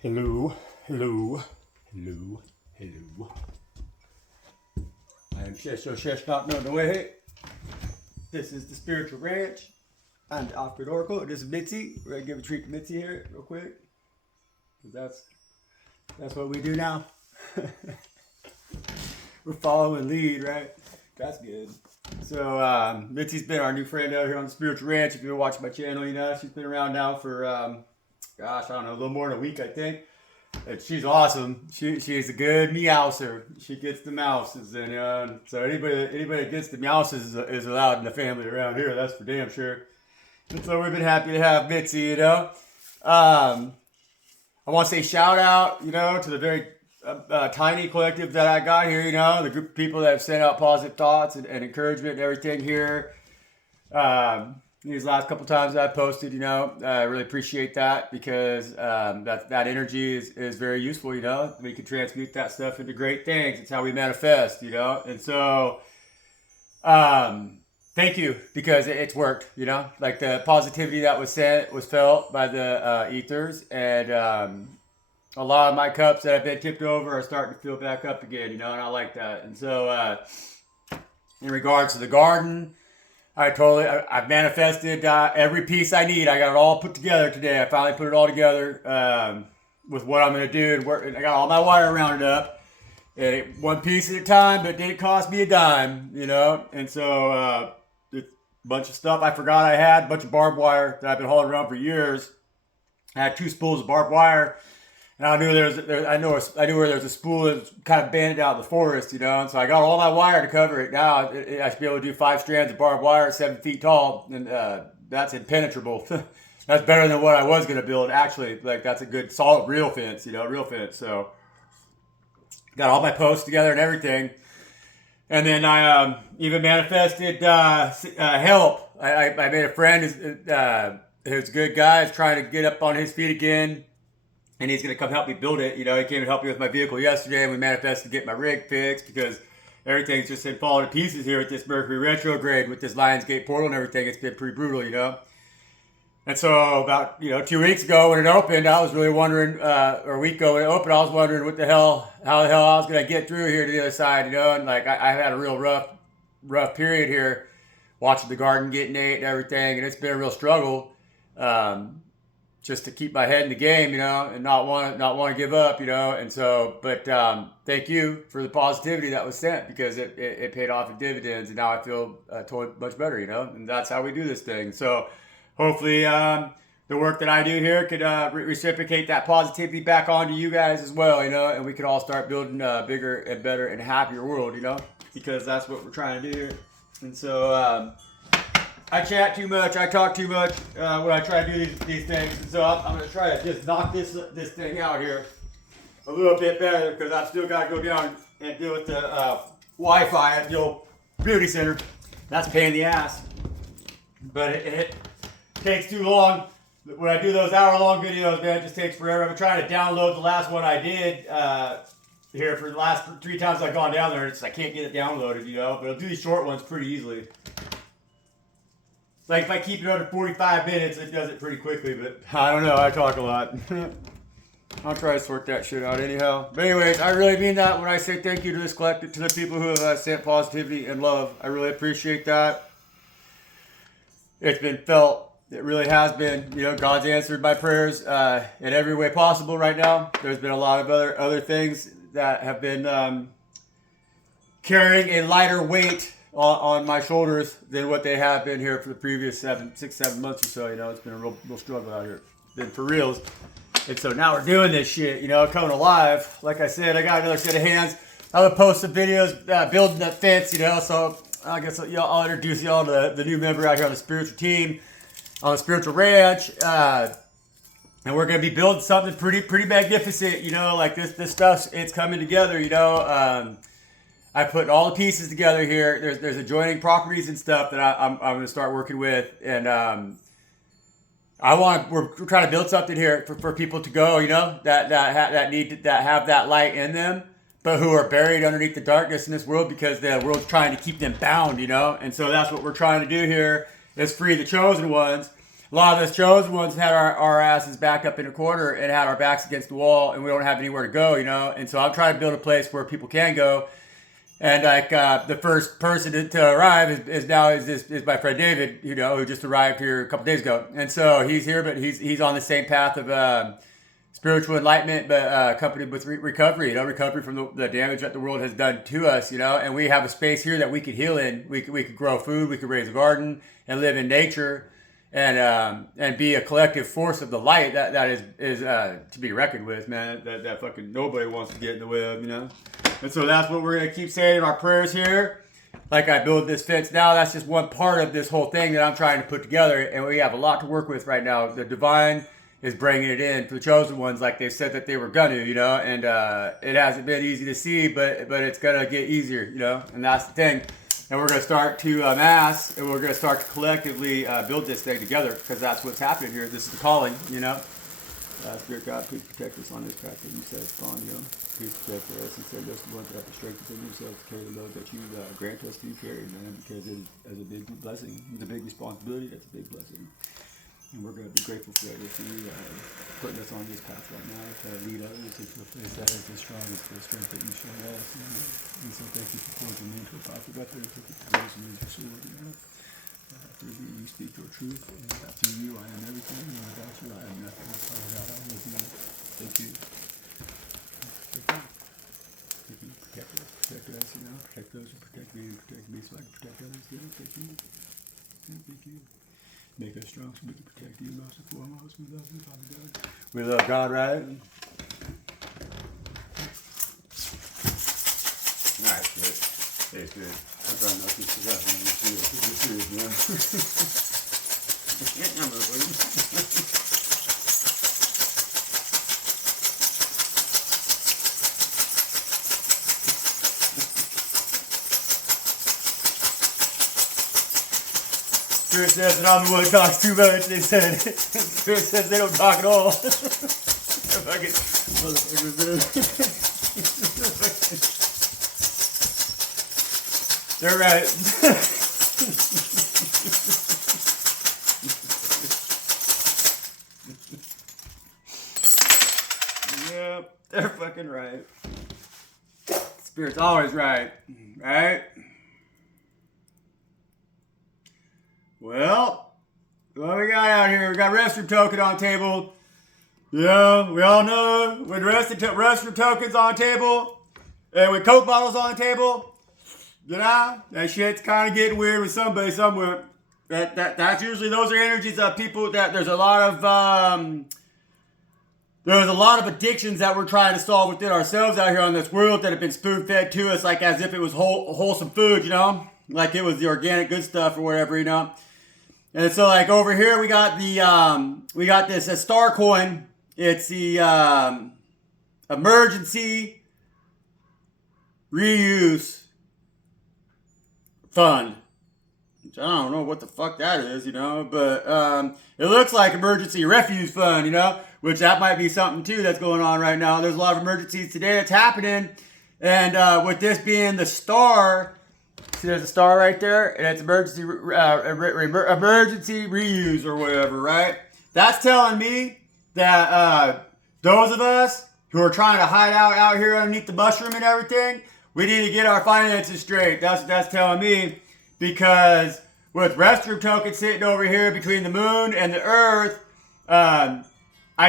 Hello, hello, hello, hello. I am Shesh not knowing the way. This is the Spiritual Ranch. I'm the Off-Grid Oracle. This is Mitzi. We're gonna give a treat to Mitzi here real quick. Cause that's what we do now. We're following lead, right? That's good. So Mitzi's been our new friend out here on the Spiritual Ranch. If you're watching my channel, you know she's been around now for gosh, I don't know, a little more than a week, I think. And she's awesome. She's a good meowser. She gets the mouses, and so anybody that gets the mouses is allowed in the family around here. That's for damn sure. And so we've been happy to have Mitzi. I want to say shout out, to the very tiny collective that I got here. The group of people that have sent out positive thoughts and encouragement and everything here. These last couple times I posted, I really appreciate that because that energy is very useful. We can transmute that stuff into great things. It's how we manifest. And so thank you because it's worked. Like the positivity that was sent was felt by the ethers, and a lot of my cups that have been tipped over are starting to fill back up again. And I like that. And so in regards to the garden, I've manifested every piece I need. I got it all put together today. I finally put it all together with what I'm going to do. And I got all my wire rounded up. One piece at a time, but it didn't cost me a dime, And so a bunch of stuff I forgot I had, a bunch of barbed wire that I've been hauling around for years. I had 2 spools of barbed wire. And I knew I knew where there's a spool that's kind of banded out in the forest, And so I got all my wire to cover it. Now I should be able to do 5 strands of barbed wire, 7 feet tall, and that's impenetrable. That's better than what I was going to build. Actually, like that's a good solid real fence, real fence. So got all my posts together and everything, and then I even manifested help. I made a friend who's a good guy, is trying to get up on his feet again. And he's going to come help me build it. He came and helped me with my vehicle yesterday, and we manifested to get my rig fixed because everything's just been falling to pieces here with this Mercury retrograde, with this Lionsgate portal and everything. It's been pretty brutal, And so about, 2 weeks ago when it opened, I was really wondering, or a week ago when it opened, I was wondering how the hell I was going to get through here to the other side, And like I had a real rough period here watching the garden getting ate and everything, and it's been a real struggle. Just to keep my head in the game, and not want to give up, And so, but thank you for the positivity that was sent because it paid off in dividends, and now I feel totally much better, And that's how we do this thing. So hopefully the work that I do here could reciprocate that positivity back onto you guys as well, And we could all start building a bigger and better and happier world, Because that's what we're trying to do here. And so I chat too much, I talk too much when I try to do these things, and so I'm going to try to just knock this thing out here a little bit better because I've still got to go down and deal with the Wi-Fi at the old beauty center. That's a pain in the ass, but it takes too long. When I do those hour-long videos, man, it just takes forever. I'm trying to download the last one I did here for the last 3 times I've gone down there, and I can't get it downloaded, but I'll do these short ones pretty easily. Like if I keep it under 45 minutes, it does it pretty quickly, but I don't know, I talk a lot. I'll try to sort that shit out anyhow. But anyways, I really mean that when I say thank you to this collective, to the people who have sent positivity and love. I really appreciate that. It's been felt. It really has been. God's answered my prayers in every way possible right now. There's been a lot of other things that have been carrying a lighter weight on my shoulders than what they have been here for the previous 6, 7 months or so. It's been a real struggle out here. It's been for reals. And so now we're doing this shit, coming alive. Like I said, I got another set of hands. I'm going to post some videos building that fence, So I guess I'll introduce y'all to the new member out here on the spiritual team, on the spiritual ranch. And we're going to be building something pretty magnificent, Like this stuff, it's coming together, I put all the pieces together here. There's adjoining properties and stuff that I'm going to start working with, and we're trying to build something here for people to go, that have that light in them, but who are buried underneath the darkness in this world because the world's trying to keep them bound, And so that's what we're trying to do here is free the chosen ones. a lot of us chosen ones had our asses back up in a corner and had our backs against the wall, and we don't have anywhere to go, you know. And so I'm trying to build a place where people can go. And like the first person to arrive is my friend David, you know, who just arrived here a couple days ago. And so he's here, but he's on the same path of spiritual enlightenment, but accompanied with recovery. You know, recovery from the damage that the world has done to us. You know, and we have a space here that we could heal in. We could grow food, we could raise a garden, and live in nature, and be a collective force of the light that is to be reckoned with, man. That fucking nobody wants to get in the way of, you know. And so that's what we're going to keep saying in our prayers here. Like I build this fence now, that's just one part of this whole thing that I'm trying to put together. And we have a lot to work with right now. The divine is bringing it in for the chosen ones like they said that they were going to, you know. And it hasn't been easy to see, but it's going to get easier, you know. And that's the thing. And we're going to start to mass, and we're going to start to collectively build this thing together, because that's what's happening here. This is the calling, you know. Spirit God, please protect us on this path that you set us on, you know. Please protect us and send us the ones that have the strength within yourselves to carry the load that you grant us to carry, man, because it is a big blessing. It's a big responsibility. That's a big blessing. And we're going to be grateful for it, for you putting us on this path right now to lead others into a place that is as strong as the strength that you show us. And so thank you for pointing me into a path of weapon. Thank you for raising me your sword, you know. Through you, you speak your truth, and through you, I am everything, and without you, I am nothing. So God, I love you. Thank you. Thank you. Protect us, you know. Protect those who protect me, and protect me so I can protect others, you know. Thank you. Thank you. Make us strong so we can protect you most and foremost. We love you, Father God. We love God, right? Nice, good. Tastes good. I'm trying not to forget when you see it. You see it, man. Spirit says that I'm the one that talks too much. They said, Spirit says they don't talk at all. Fucking motherfuckers. They're right. Yep, they're fucking right. Spirit's always right, right? Well, what we got out here? We got restroom token on table. Yeah, we all know with restroom tokens on table and with Coke bottles on the table, you know, that shit's kind of getting weird with somebody somewhere. That's usually, those are energies of people that there's a lot of addictions that we're trying to solve within ourselves out here on this world that have been spoon fed to us like as if it was wholesome food, you know, like it was the organic good stuff or whatever, you know. And so like over here we got this star coin. It's the emergency reuse fund. Which I don't know what the fuck that is, you know, but it looks like emergency refuge fund, you know, which that might be something too that's going on right now. There's a lot of emergencies today that's happening, and with this being the star. See, there's a star right there, and it's emergency reuse or whatever, right? That's telling me that those of us who are trying to hide out here underneath the mushroom and everything, we need to get our finances straight. That's telling me, because with restroom token sitting over here between the moon and the earth, I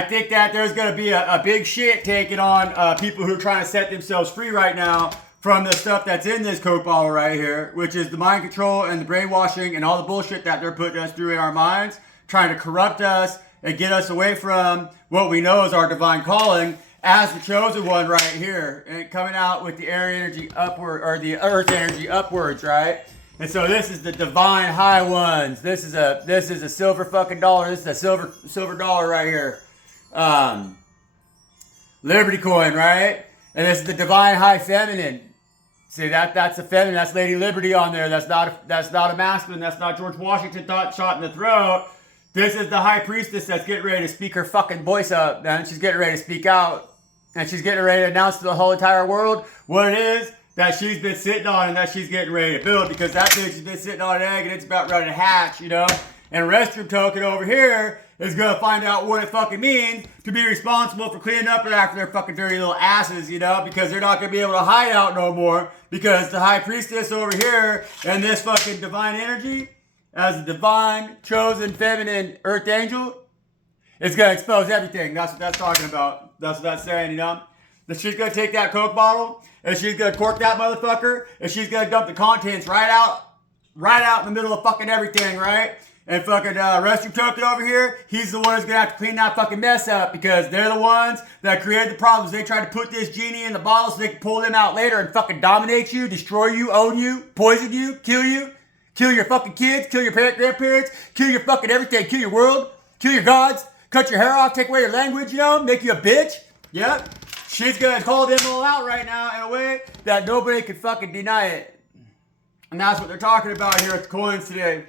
think that there's going to be a big shit taken on people who are trying to set themselves free right now from the stuff that's in this Coke bottle right here, which is the mind control and the brainwashing and all the bullshit that they're putting us through in our minds, trying to corrupt us and get us away from what we know is our divine calling as the chosen one right here, and coming out with the air energy upward, or the earth energy upwards, right? And so this is the divine high ones. This is a silver fucking dollar. This is a silver dollar right here. Liberty coin, right? And this is the divine high feminine. See, that's the feminine. That's Lady Liberty on there. That's not a masculine. That's not George Washington shot in the throat. This is the high priestess that's getting ready to speak her fucking voice up, man. She's getting ready to speak out. And she's getting ready to announce to the whole entire world what it is that she's been sitting on and that she's getting ready to build, because that bitch has been sitting on an egg and it's about ready to hatch, you know? And Restroom Token over here is going to find out what it fucking means to be responsible for cleaning up after their fucking dirty little asses, you know, because they're not going to be able to hide out no more, because the High Priestess over here and this fucking divine energy, as a divine, chosen, feminine earth angel, is going to expose everything. That's what that's talking about. That's what that's saying, you know. That she's going to take that Coke bottle, and she's going to cork that motherfucker, and she's going to dump the contents right out in the middle of fucking everything, right? And fucking Restroom Token over here, he's the one who's going to have to clean that fucking mess up, because they're the ones that created the problems. They tried to put this genie in the bottle so they can pull them out later and fucking dominate you, destroy you, own you, poison you, kill your fucking kids, kill your grandparents, kill your fucking everything, kill your world, kill your gods, cut your hair off, take away your language, you know, make you a bitch. Yep. She's going to call them all out right now in a way that nobody can fucking deny it. And that's what they're talking about here at the coins today.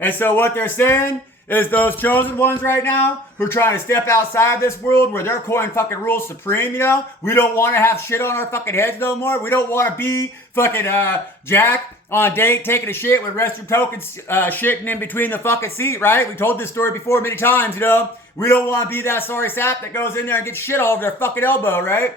And so what they're saying is those chosen ones right now who are trying to step outside this world where their coin fucking rules supreme, you know? We don't want to have shit on our fucking heads no more. We don't want to be fucking Jack on a date taking a shit with Restroom Tokens shitting in between the fucking seat, right? We told this story before many times, you know? We don't want to be that sorry sap that goes in there and gets shit all over their fucking elbow, right?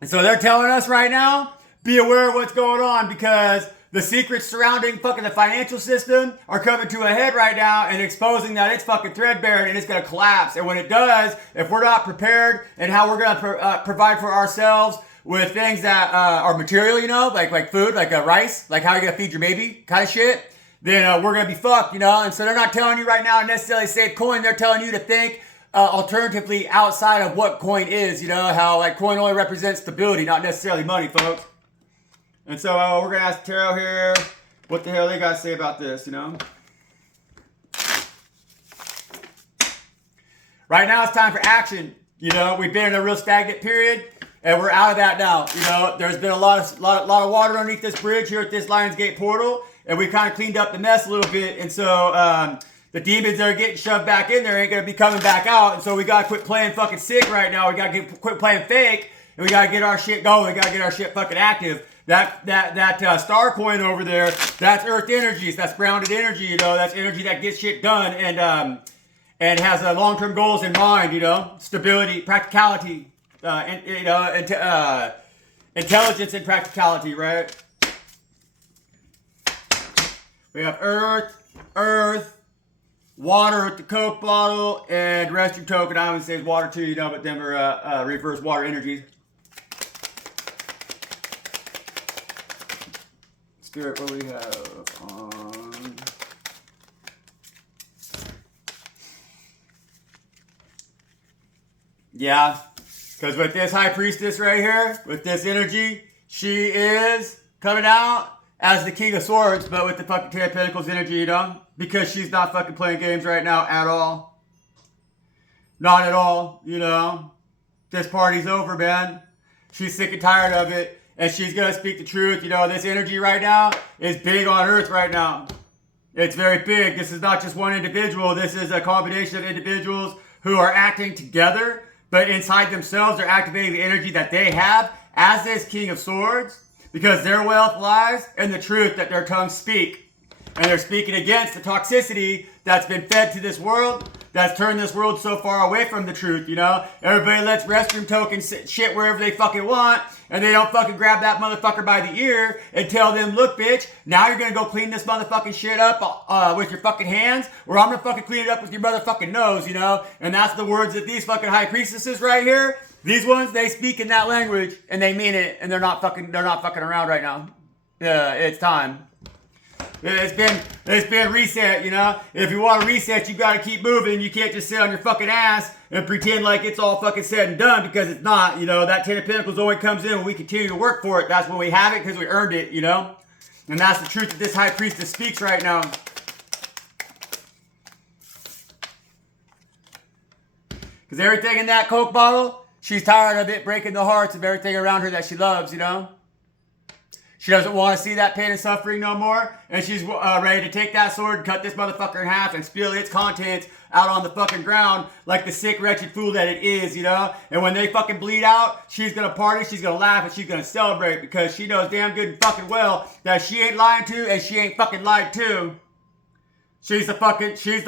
And so they're telling us right now, be aware of what's going on, because the secrets surrounding fucking the financial system are coming to a head right now and exposing that it's fucking threadbare and it's going to collapse. And when it does, if we're not prepared and how we're going to provide for ourselves with things that are material, you know, like food, like rice, like how you're going to feed your baby kind of shit, then we're going to be fucked, you know. And so they're not telling you right now to necessarily save coin. They're telling you to think alternatively outside of what coin is, you know, how like coin only represents stability, not necessarily money, folks. And so we're going to ask Tarot here what the hell they got to say about this, you know. Right now it's time for action. You know, we've been in a real stagnant period, and we're out of that now. You know, there's been a lot of water underneath this bridge here at this Lionsgate portal, and we kind of cleaned up the mess a little bit. And so the demons that are getting shoved back in there ain't going to be coming back out. And so we got to quit playing fucking sick right now. We got to quit playing fake, and we got to get our shit going. We got to get our shit fucking active. That star coin over there, that's earth energies. That's grounded energy, you know. That's energy that gets shit done and has long-term goals in mind, you know. Stability, practicality, intelligence and practicality, right? We have earth, water at the Coke bottle, and Restroom Token. I would say water too, you know, but then we're reverse water energies. Spirit, what we have on. Yeah, because with this High Priestess right here, with this energy, she is coming out as the King of Swords, but with the fucking Ten of Pentacles energy, you know? Because she's not fucking playing games right now at all. Not at all, you know? This party's over, man. She's sick and tired of it. And she's going to speak the truth. You know, this energy right now is big on Earth right now. It's very big. This is not just one individual. This is a combination of individuals who are acting together, but inside themselves they're activating the energy that they have as this King of Swords, because their wealth lies in the truth that their tongues speak. And they're speaking against the toxicity that's been fed to this world, that's turned this world so far away from the truth, you know? Everybody lets Restroom Token shit wherever they fucking want, and they don't fucking grab that motherfucker by the ear and tell them, look, bitch, now you're gonna go clean this motherfucking shit up with your fucking hands, or I'm gonna fucking clean it up with your motherfucking nose, you know? And that's the words that these fucking High Priestesses right here, these ones, they speak in that language, and they mean it, and they're not fucking around right now. It's time. It's been reset, you know? If you want to reset, you gotta keep moving. You can't just sit on your fucking ass and pretend like it's all fucking said and done, because it's not, you know? That Ten of Pentacles only comes in when we continue to work for it. That's when we have it, because we earned it, you know? And that's the truth that this High Priestess speaks right now. Because everything in that Coke bottle, she's tired of it breaking the hearts of everything around her that she loves, you know? She doesn't want to see that pain and suffering no more. And she's ready to take that sword and cut this motherfucker in half and spill its contents out on the fucking ground like the sick, wretched fool that it is, you know? And when they fucking bleed out, she's going to party, she's going to laugh, and she's going to celebrate, because she knows damn good and fucking well that she ain't lying to and she ain't fucking lied to. She's the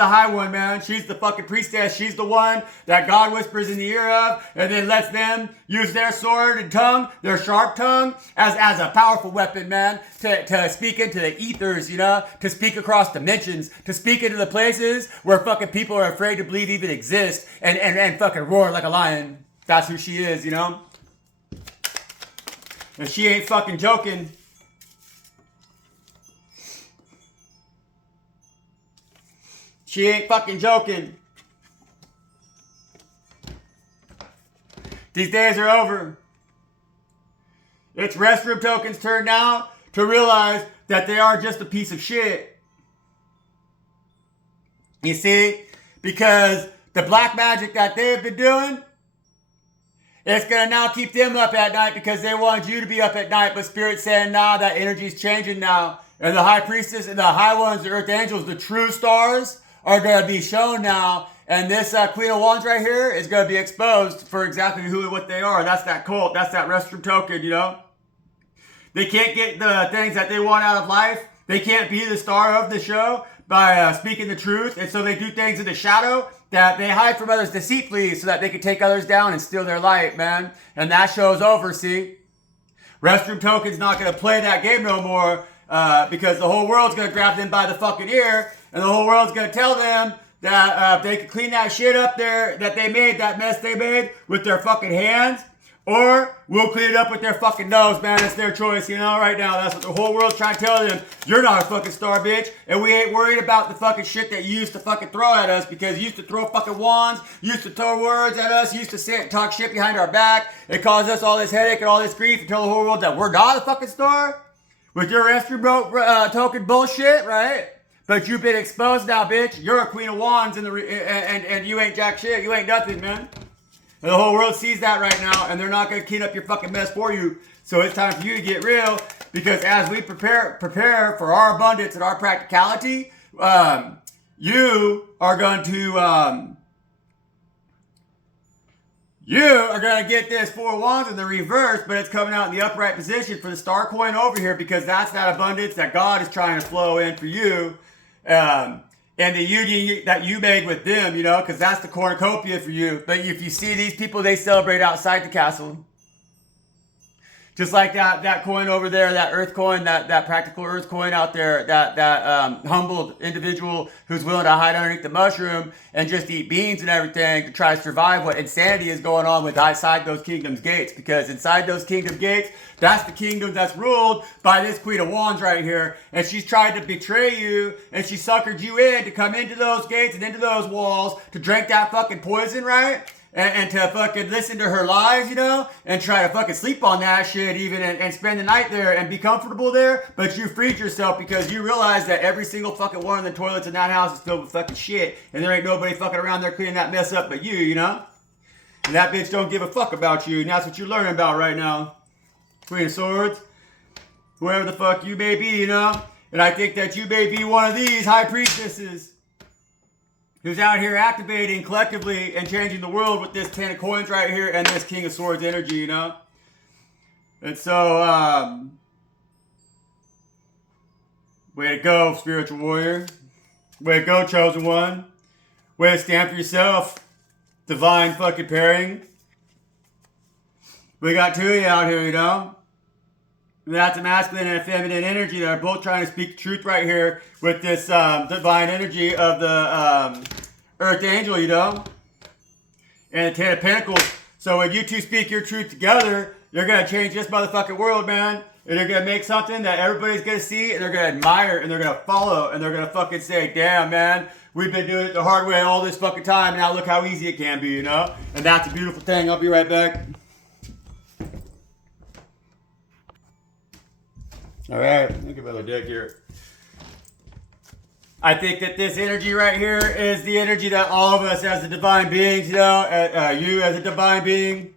high one, man. She's the fucking priestess. She's the one that God whispers in the ear of and then lets them use their sword and tongue, their sharp tongue, as a powerful weapon, man, to speak into the ethers, you know, to speak across dimensions, to speak into the places where fucking people are afraid to believe even exist and fucking roar like a lion. That's who she is, you know? And she ain't fucking joking. She ain't fucking joking. These days are over. It's Restroom Token's turn now to realize that they are just a piece of shit. You see? Because the black magic that they've been doing, it's going to now keep them up at night because they want you to be up at night. But Spirit's saying, nah, that energy's changing now. And the High Priestess and the High Ones, the Earth Angels, the true stars, are going to be shown now, and this Queen of Wands right here is going to be exposed for exactly who and what they are. That's that cult. That's that Restroom Token, you know? They can't get the things that they want out of life. They can't be the star of the show by speaking the truth, and so they do things in the shadow that they hide from others deceitfully so that they can take others down and steal their light, man. And that show's over, see? Restroom Token's not going to play that game no more because the whole world's going to grab them by the fucking ear. And the whole world's going to tell them that they can clean that shit up there that they made, that mess they made with their fucking hands. Or we'll clean it up with their fucking nose, man. It's their choice, you know, right now. That's what the whole world's trying to tell them. You're not a fucking star, bitch. And we ain't worried about the fucking shit that you used to fucking throw at us because you used to throw fucking wands, you used to throw words at us, you used to sit and talk shit behind our back. It caused us all this headache and all this grief and tell the whole world that we're not a fucking star. With your Restroom Token bullshit, right? But you've been exposed now, bitch. You're a Queen of Wands and you ain't jack shit. You ain't nothing, man. And the whole world sees that right now, and they're not going to clean up your fucking mess for you. So it's time for you to get real, because as we prepare for our abundance and our practicality, you are going to get this 4 wands in the reverse, but it's coming out in the upright position for the star coin over here, because that's that abundance that God is trying to flow in for you. And the union that you made with them, you know, because that's the cornucopia for you. But if you see these people, they celebrate outside the castle. Just like that coin over there, that earth coin, that practical earth coin out there, that humbled individual who's willing to hide underneath the mushroom and just eat beans and everything to try to survive what insanity is going on with inside those kingdoms' gates. Because inside those kingdom gates, that's the kingdom that's ruled by this Queen of Wands right here. And she's tried to betray you, and she suckered you in to come into those gates and into those walls to drink that fucking poison, right? And to fucking listen to her lies, you know, and try to fucking sleep on that shit even and spend the night there and be comfortable there. But you freed yourself because you realize that every single fucking one of the toilets in that house is filled with fucking shit. And there ain't nobody fucking around there cleaning that mess up but you know. And that bitch don't give a fuck about you. And that's what you're learning about right now. Queen of Swords. Whoever the fuck you may be, you know. And I think that you may be one of these high priestesses who's out here activating collectively and changing the world with this 10 of coins right here and this King of Swords energy, you know? And so, way to go, spiritual warrior. Way to go, chosen one. Way to stand for yourself. Divine fucking pairing. We got two of you out here, you know? That's a masculine and a feminine energy that are both trying to speak the truth right here with this divine energy of the Earth Angel, you know? And the 10 of Pentacles. So when you two speak your truth together, you're going to change this motherfucking world, man. And you're going to make something that everybody's going to see, and they're going to admire, and they're going to follow, and they're going to fucking say, damn, man, we've been doing it the hard way all this fucking time, and now look how easy it can be, you know? And that's a beautiful thing. I'll be right back. All right, look at my dick here. I think that this energy right here is the energy that all of us as the divine beings, you know, you as a divine being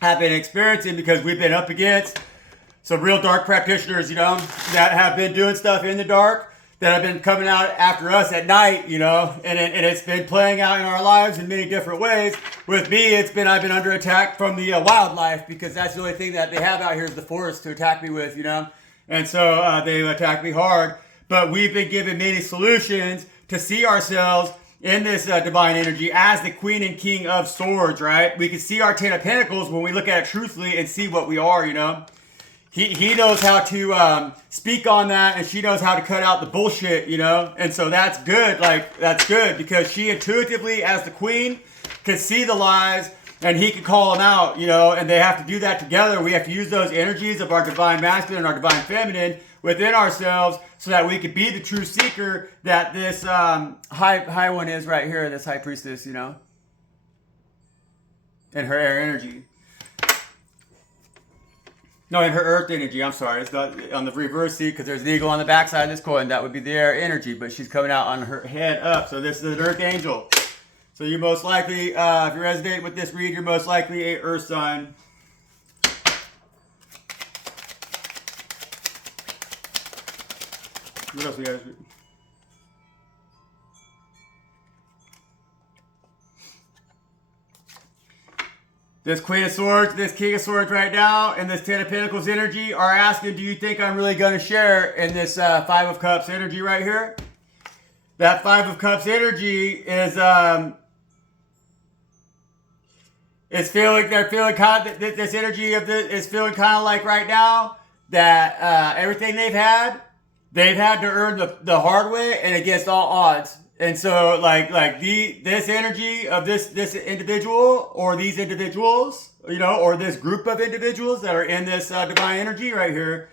have been experiencing, because we've been up against some real dark practitioners, you know, that have been doing stuff in the dark, that have been coming out after us at night, you know, and it's been playing out in our lives in many different ways. With me, I've been under attack from the wildlife, because that's the only thing that they have out here is the forest to attack me with, you know. And so they attack me hard. But we've been given many solutions to see ourselves in this divine energy as the Queen and King of Swords, right? We can see our Ten of Pentacles when we look at it truthfully and see what we are, you know? He knows how to speak on that, and she knows how to cut out the bullshit, you know? And so that's good. Like, that's good because she intuitively, as the Queen, can see the lies, and he can call them out, you know? And they have to do that together. We have to use those energies of our divine masculine and our divine feminine within ourselves so that we could be the true seeker that this high one is right here, this high priestess, you know? And her air energy. No, in her earth energy, I'm sorry. It's not on the reverse seat because there's an eagle on the backside of this coin. That would be the air energy, but she's coming out on her head up. So this is an earth angel. So you're most likely, if you resonate with this read, you're most likely a earth sign. What else we got? This Queen of Swords, this King of Swords right now, and this Ten of Pentacles energy are asking, do you think I'm really going to share in this Five of Cups energy right here? That Five of Cups energy is, they're feeling kind of, this energy of this is feeling kind of like right now that everything they've had to earn the hard way and against all odds. And so, this energy of this individual or these individuals, you know, or this group of individuals that are in this divine energy right here,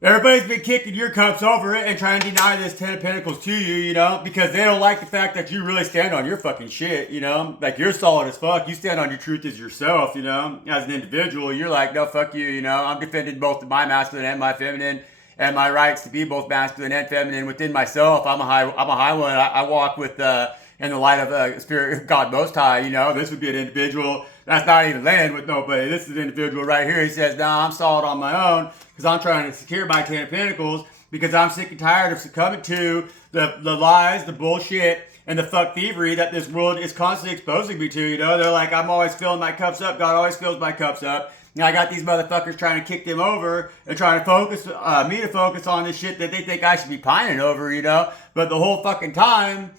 everybody's been kicking your cups over it and trying to deny this Ten of Pentacles to you, you know, because they don't like the fact that you really stand on your fucking shit, you know, like you're solid as fuck. You stand on your truth as yourself, you know, as an individual. You're like, no, fuck you, you know, I'm defending both my masculine and my feminine. And my rights to be both masculine and feminine within myself. I'm a high one. I walk with in the light of Spirit God Most High. You know, this would be an individual that's not even laying with nobody. This is an individual right here. He says, "Nah, I'm solid on my own because I'm trying to secure my Ten of Pentacles because I'm sick and tired of succumbing to the lies, the bullshit, and the fuck thievery that this world is constantly exposing me to." You know, they're like, "I'm always filling my cups up. God always fills my cups up." Now I got these motherfuckers trying to kick them over and trying to focus me to focus on this shit that they think I should be pining over, you know. But the whole fucking time,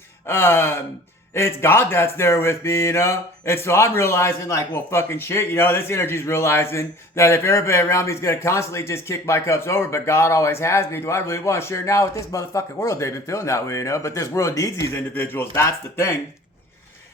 it's God that's there with me, you know. And so I'm realizing, like, well, fucking shit, you know. This energy's realizing that if everybody around me is gonna constantly just kick my cups over, but God always has me, do I really want to share now with this motherfucking world? They've been feeling that way, you know. But this world needs these individuals. That's the thing.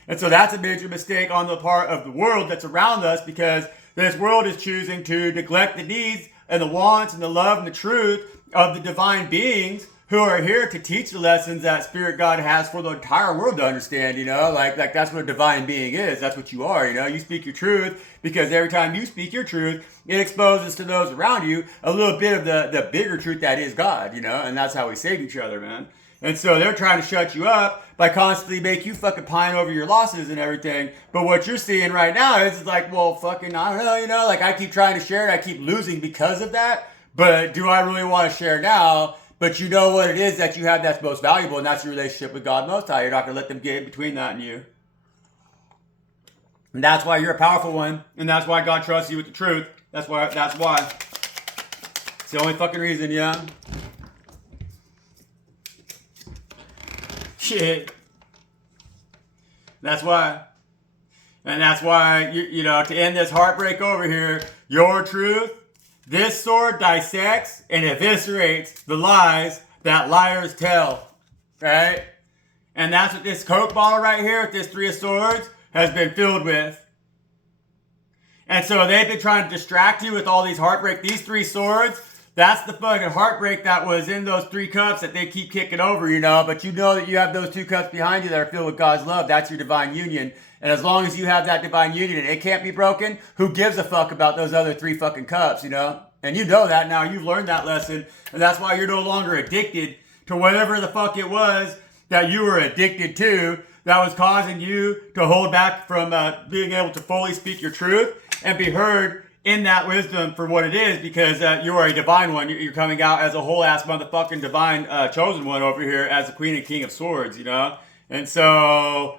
And so that's a major mistake on the part of the world that's around us because this world is choosing to neglect the needs and the wants and the love and the truth of the divine beings who are here to teach the lessons that Spirit God has for the entire world to understand, you know? Like that's what a divine being is. That's what you are, you know? You speak your truth because every time you speak your truth, it exposes to those around you a little bit of the bigger truth that is God, you know? And that's how we save each other, man. And so they're trying to shut you up by constantly make you fucking pine over your losses and everything. But what you're seeing right now is like, well, fucking, I don't know, you know, like I keep trying to share it. I keep losing because of that. But do I really want to share now? But you know what it is that you have that's most valuable, and that's your relationship with God Most High. You're not going to let them get in between that and you. And that's why you're a powerful one. And that's why God trusts you with the truth. That's why. It's the only fucking reason, yeah. Shit. That's why. And that's why, you know, to end this heartbreak over here, your truth, this sword dissects and eviscerates the lies that liars tell. Right? And that's what this Coke bottle right here with this Three of Swords has been filled with. And so they've been trying to distract you with all these heartbreak. These three swords, that's the fucking heartbreak that was in those three cups that they keep kicking over, you know. But you know that you have those two cups behind you that are filled with God's love. That's your divine union. And as long as you have that divine union and it can't be broken, who gives a fuck about those other three fucking cups, you know? And you know that now. You've learned that lesson. And that's why you're no longer addicted to whatever the fuck it was that you were addicted to that was causing you to hold back from being able to fully speak your truth and be heard in that wisdom for what it is, because you are a divine one. You're coming out as a whole ass motherfucking divine chosen one over here as the Queen and King of Swords, you know? And so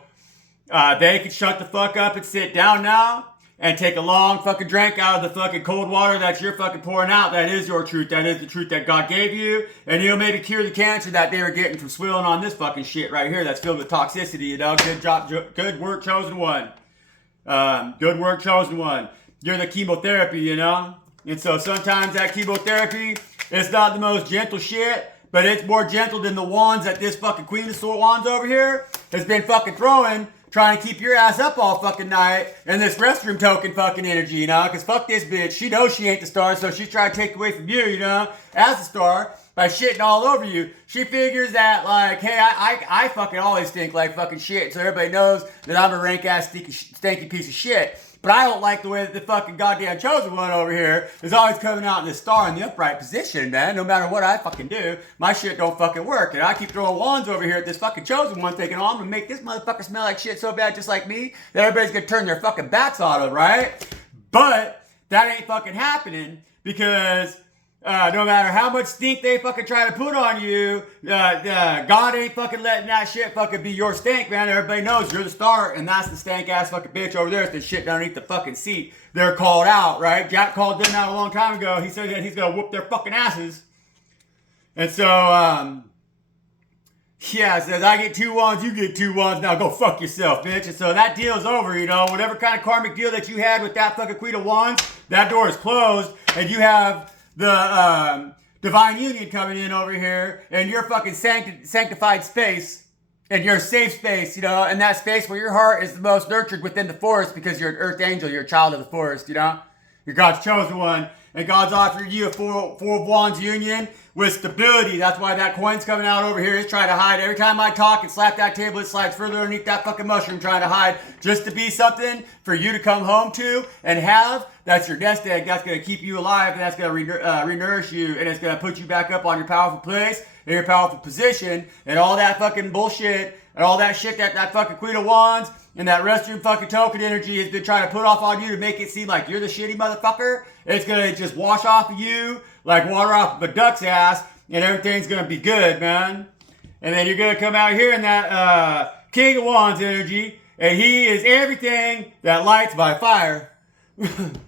they can shut the fuck up and sit down now. and take a long fucking drink out of the fucking cold water that you're fucking pouring out. That is your truth. That is the truth that God gave you. And you'll maybe cure the cancer that they were getting from swilling on this fucking shit right here that's filled with toxicity, you know? Good job, good work, chosen one. Good work, chosen one. You're the chemotherapy, you know? And so sometimes that chemotherapy is not the most gentle shit, but it's more gentle than the wands that this fucking Queen of Wands over here has been fucking throwing, trying to keep your ass up all fucking night, and this restroom token fucking energy, you know? Because fuck this bitch. She knows she ain't the star, so she's trying to take away from you, you know, as the star, by shitting all over you. She figures that, like, hey, I fucking always stink like fucking shit, so everybody knows that I'm a rank-ass stinky piece of shit. But I don't like the way that the fucking goddamn chosen one over here is always coming out in this star in the upright position, man. No matter what I fucking do, my shit don't fucking work. And I keep throwing wands over here at this fucking chosen one thinking, oh, I'm gonna make this motherfucker smell like shit so bad just like me that everybody's gonna turn their fucking backs on him, right? But that ain't fucking happening because no matter how much stink they fucking try to put on you, God ain't fucking letting that shit fucking be your stink, man. Everybody knows you're the star, and that's the stank ass fucking bitch over there. It's the shit underneath the fucking seat. They're called out, right? Jack called them out a long time ago. He said that he's gonna whoop their fucking asses. And so, yeah, says, I get 2 wands, you get 2 wands, now go fuck yourself, bitch. And so that deal's over, you know. Whatever kind of karmic deal that you had with that fucking Queen of Wands, that door is closed, and you have the divine union coming in over here, and your fucking sanctified space, and your safe space, you know, and that space where your heart is the most nurtured within the forest because you're an earth angel, you're a child of the forest, you know? You're God's chosen one, and God's offering you a four of wands union with stability. That's why that coin's coming out over here. It's trying to hide. Every time I talk and slap that table, it slides further underneath that fucking mushroom trying to hide just to be something for you to come home to and have. That's your nest egg. That's going to keep you alive, and that's going to renourish you, and it's going to put you back up on your powerful place and your powerful position, and all that fucking bullshit and all that shit that fucking Queen of Wands and that restroom fucking token energy has been trying to put off on you to make it seem like you're the shitty motherfucker. It's going to just wash off of you like water off of a duck's ass, and everything's going to be good, man. And then you're going to come out here in that King of Wands energy, and he is everything that lights by fire. With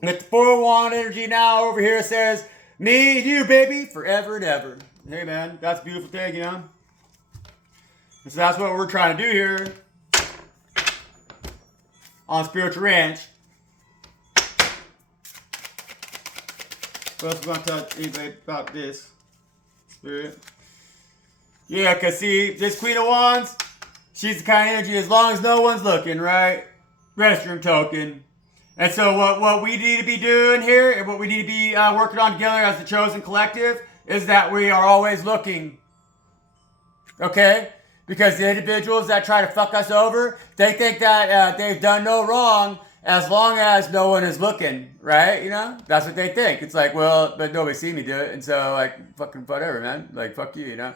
the 4 of Wand energy now over here says, me and you, baby, forever and ever. Hey, man, that's a beautiful thing, you know? And so that's what we're trying to do here on Spiritual Ranch. What else we going to talk to anybody about this? Spirit. Yeah, because see, this Queen of Wands, she's the kind of energy as long as no one's looking, right? Restroom token. And so what we need to be doing here, and what we need to be working on together as the chosen collective, is that we are always looking. Okay? Because the individuals that try to fuck us over, they think that they've done no wrong as long as no one is looking, right? You know? That's what they think. It's like, well, but nobody's seen me do it, and so, like, fucking whatever, man. Like, fuck you, you know?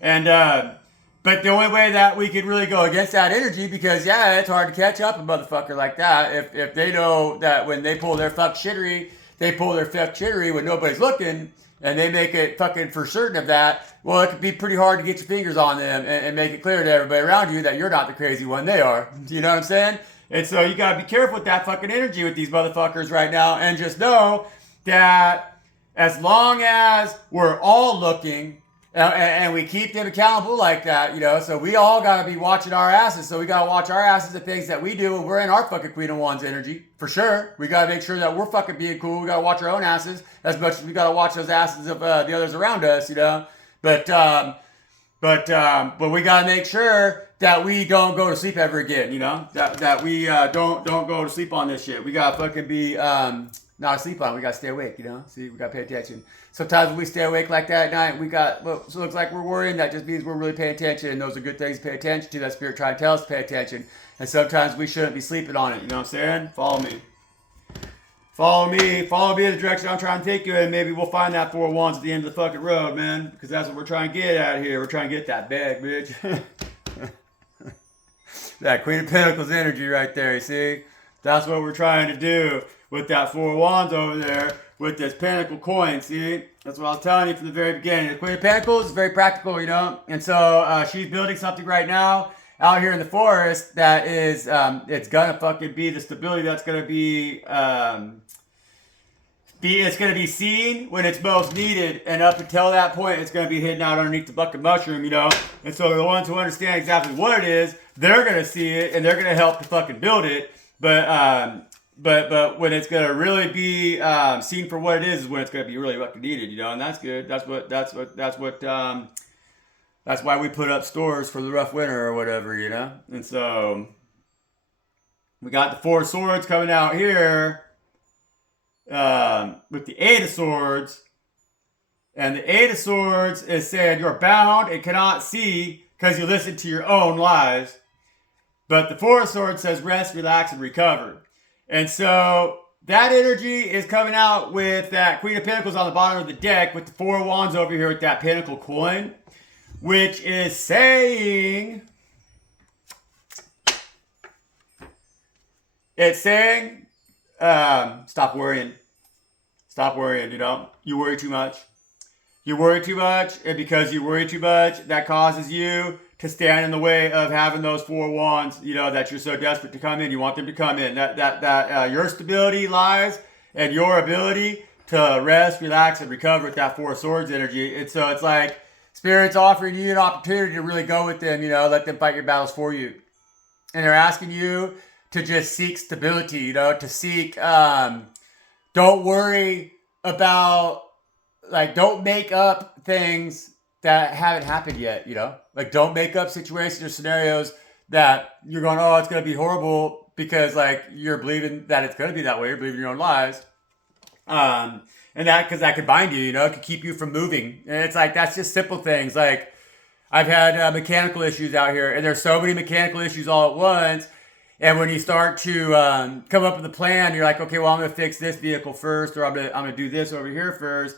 And, but the only way that we could really go against that energy, because, yeah, it's hard to catch up a motherfucker like that. If they know that when they pull their fuck shittery, they pull their fuck shittery when nobody's looking, and they make it fucking for certain of that, well, it could be pretty hard to get your fingers on them and make it clear to everybody around you that you're not the crazy one, they are. You know what I'm saying? And so you gotta be careful with that fucking energy with these motherfuckers right now, and just know that as long as we're all looking, and we keep them accountable like that, you know, so we all gotta be watching our asses. So we gotta watch our asses at things that we do when we're in our fucking Queen of Wands energy, for sure. We gotta make sure that we're fucking being cool. We gotta watch our own asses as much as we gotta watch those asses of the others around us, you know. But we gotta make sure that we don't go to sleep ever again, you know. That we don't go to sleep on this shit. We gotta fucking be not asleep on it. We gotta stay awake, you know. See, we gotta pay attention. Sometimes when we stay awake like that at night, we got what so looks like we're worrying. That just means we're really paying attention, and those are good things to pay attention to. That spirit trying to tell us to pay attention. And sometimes we shouldn't be sleeping on it. You know what I'm saying? Follow me. Follow me in the direction I'm trying to take you, and maybe we'll find that 4 of Wands at the end of the fucking road, man. Because that's what we're trying to get out of here. We're trying to get that bag, bitch. That Queen of Pentacles energy right there, you see? That's what we're trying to do with that 4 of Wands over there with this Pentacle coin, see? That's what I was telling you from the very beginning. The Queen of Pentacles is very practical, you know? And so she's building something right now, out here in the forest that is, it's gonna fucking be the stability that's gonna it's going to be seen when it's most needed, and up until that point, it's going to be hidden out underneath the bucket mushroom, you know. And so the ones who understand exactly what it is, they're going to see it, and they're going to help to fucking build it. But when it's going to really be seen for what it is when it's going to be really fucking needed, you know. And that's good. That's why we put up stores for the rough winter or whatever, you know. And so we got the Four Swords coming out here. With the Eight of Swords, and the Eight of Swords is saying you're bound and cannot see because you listen to your own lies. But the Four of Swords says rest, relax, and recover. And so that energy is coming out with that Queen of Pentacles on the bottom of the deck with the Four of Wands over here with that Pentacle coin, which is saying, stop worrying. Stop worrying, you know. You worry too much. You worry too much, and because you worry too much, that causes you to stand in the way of having those Four Wands, you know, that you're so desperate to come in. You want them to come in. Your stability lies and your ability to rest, relax, and recover with that Four of Swords energy. And so it's like Spirit's offering you an opportunity to really go with them, you know, let them fight your battles for you. And they're asking you to just seek stability, you know, to seek, don't worry about, like, don't make up things that haven't happened yet, you know? Like, don't make up situations or scenarios that you're going, oh, it's going to be horrible because, like, you're believing that it's going to be that way. You're believing your own lies. And that, because that could bind you, you know? It could keep you from moving. And it's like, that's just simple things. Like, I've had mechanical issues out here, and there's so many mechanical issues all at once. And when you start to come up with a plan, you're like, okay, well, I'm going to fix this vehicle first, or I'm going to do this over here first.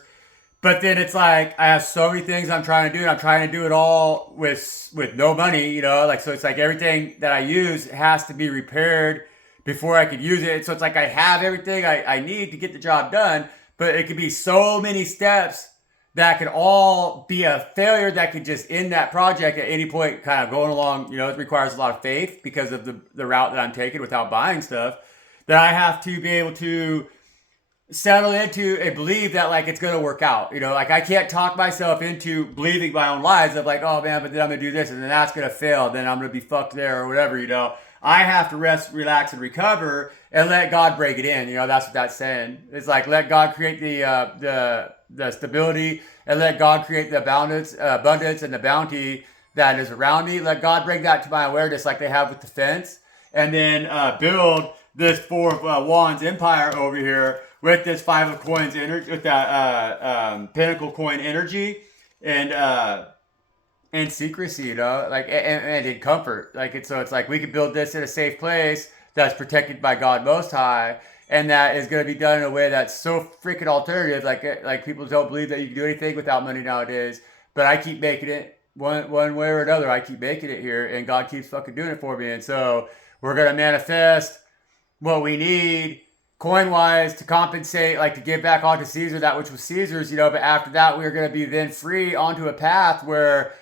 But then it's like, I have so many things I'm trying to do, and I'm trying to do it all with no money, you know? Like, so it's like everything that I use has to be repaired before I could use it. So it's like I have everything I need to get the job done, but it could be so many steps that could all be a failure that could just end that project at any point, kind of going along. You know, it requires a lot of faith because of the route that I'm taking without buying stuff, that I have to be able to settle into and believe that, like, it's going to work out. You know, like, I can't talk myself into believing my own lies of like, oh man, but then I'm going to do this and then that's going to fail. Then I'm going to be fucked there or whatever, you know. I have to rest, relax, and recover and let God break it in. You know, that's what that's saying. It's like, let God create the stability, and let God create the abundance and the bounty that is around me. Let God bring that to my awareness like they have with the fence, and then build this Four of Wands empire over here with this Five of Coins energy, with that Pentacle coin energy, and secrecy, you know, like, and in comfort. Like, it's like we could build this in a safe place that's protected by God Most High, and that is going to be done in a way that's so freaking alternative. Like people don't believe that you can do anything without money nowadays, but I keep making it one way or another. I keep making it here, and God keeps fucking doing it for me. And so we're going to manifest what we need coin-wise to compensate, like to give back onto Caesar that which was Caesar's, you know. But after that, we're going to be then free onto a path where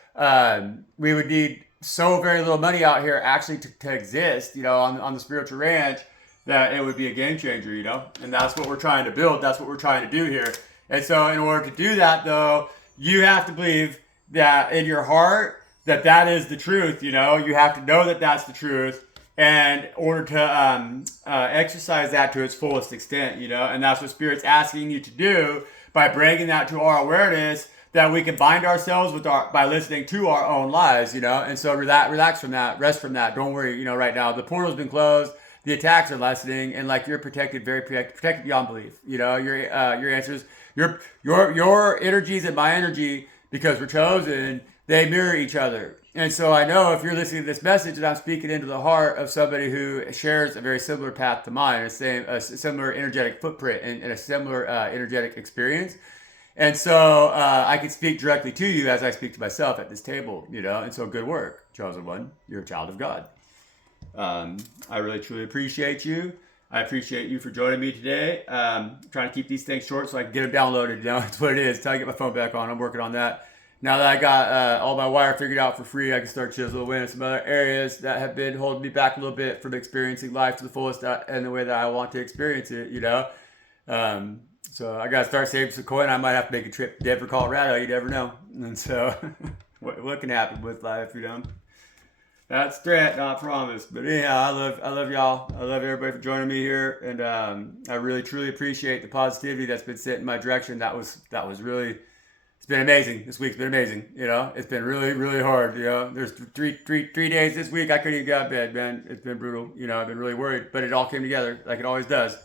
we would need so very little money out here actually to exist, you know, on the spiritual ranch, that it would be a game changer, you know. And that's what we're trying to build. That's what we're trying to do here. And so in order to do that, though, you have to believe that in your heart that is the truth, you know. You have to know that that's the truth, and in order to exercise that to its fullest extent, you know. And that's what Spirit's asking you to do by bringing that to our awareness, that we can bind ourselves with by listening to our own lies, you know. And so relax from that, rest from that. Don't worry, you know. Right now, the portal's been closed, the attacks are lessening, and like you're protected, very protected beyond belief. You know, your answers, your energies and my energy, because we're chosen, they mirror each other. And so I know if you're listening to this message, that I'm speaking into the heart of somebody who shares a very similar path to mine, a similar energetic footprint, and a similar energetic experience. And so I can speak directly to you as I speak to myself at this table, you know. And so good work, chosen one. You're a child of God. I really, truly appreciate you. I appreciate you for joining me today. Trying to keep these things short so I can get them downloaded, you know. That's what it is. Until I get my phone back on, I'm working on that. Now that I got all my wire figured out for free, I can start chiseling away in some other areas that have been holding me back a little bit from experiencing life to the fullest and the way that I want to experience it, you know? So I got to start saving some coin. I might have to make a trip to Denver, Colorado. You never know. And so what can happen with life, you know? That's threat, not promise. But anyhow, I love y'all. I love everybody for joining me here, and I really truly appreciate the positivity that's been sent in my direction. That was really, it's been amazing. This week's been amazing. You know, it's been really really hard. You know, there's three days this week I couldn't even get out of bed, man. It's been brutal. You know, I've been really worried, but it all came together like it always does.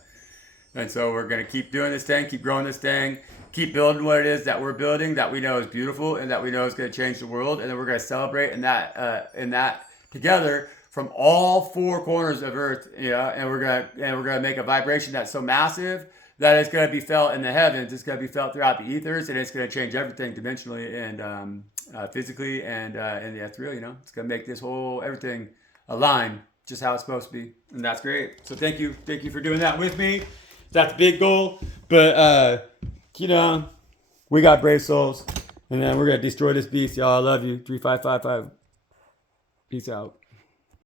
And so we're going to keep doing this thing, keep growing this thing, keep building what it is that we're building that we know is beautiful and that we know is going to change the world. And then we're going to celebrate in that together from all four corners of Earth, you know. And we're gonna make a vibration that's so massive that it's going to be felt in the heavens. It's going to be felt throughout the ethers, and it's going to change everything dimensionally and physically and in the ethereal. You know, it's going to make this whole everything align just how it's supposed to be, and that's great. So thank you for doing that with me. That's a big goal, but you know, we got brave souls, and then we're gonna destroy this beast, y'all. I love you. 3555. Peace out.